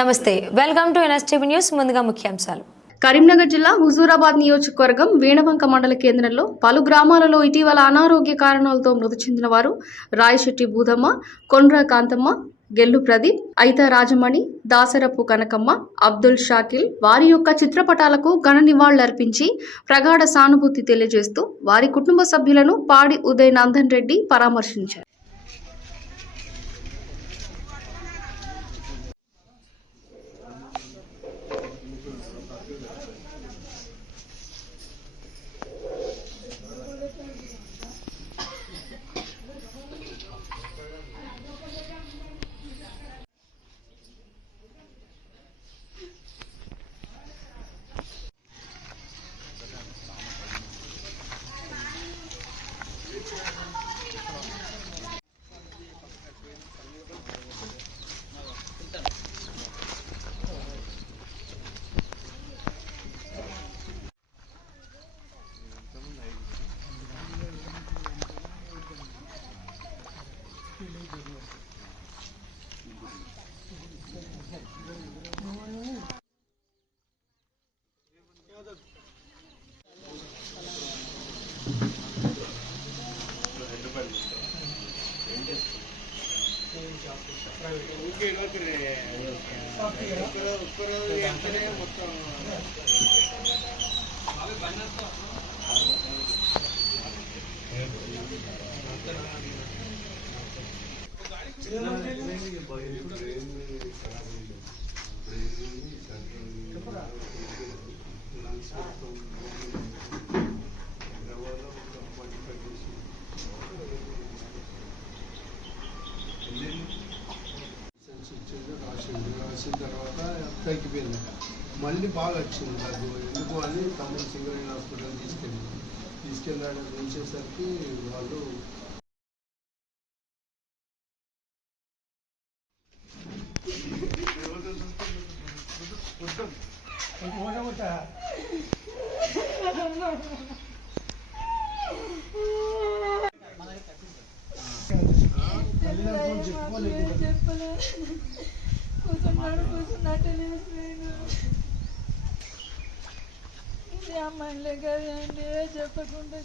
నమస్తే, welcome to NSTV news. ముందుగా ముఖ్యాంశాలు. కరీంనగర్ జిల్లా హుజూరాబాద్ నియోజకవర్గం వేణవంక మండల కేంద్రంలో పలు గ్రామాలలో ఇటీవల అనారోగ్య కారణాలతో మృతి చెందిన వారు రాయశెట్టి బూదమ్మ, కొండ్ర కాంతమ్మ, గెల్లు ప్రదీప్, అయిత రాజమణి, దాసరపు కనకమ్మ, అబ్దుల్ షాకిల్ వారి యొక్క చిత్రపటాలకు ఘన నివాళులర్పించి ప్రగాఢ సానుభూతి తెలియజేస్తూ వారి కుటుంబ సభ్యులను పాడి ఉదయ్ నందన్ రెడ్డి పరామర్శించారు. రాసిన తర్వాత తగ్గిపోయింది, మళ్ళీ బాగా వచ్చింది. అది ఎందుకు అని తమ్ముడు సింగరేణి హాస్పిటల్ తీసుకెళ్ళాడు. ఉంచేసరికి వాళ్ళు అమ్మాయిలే కదండి చెప్పకుండా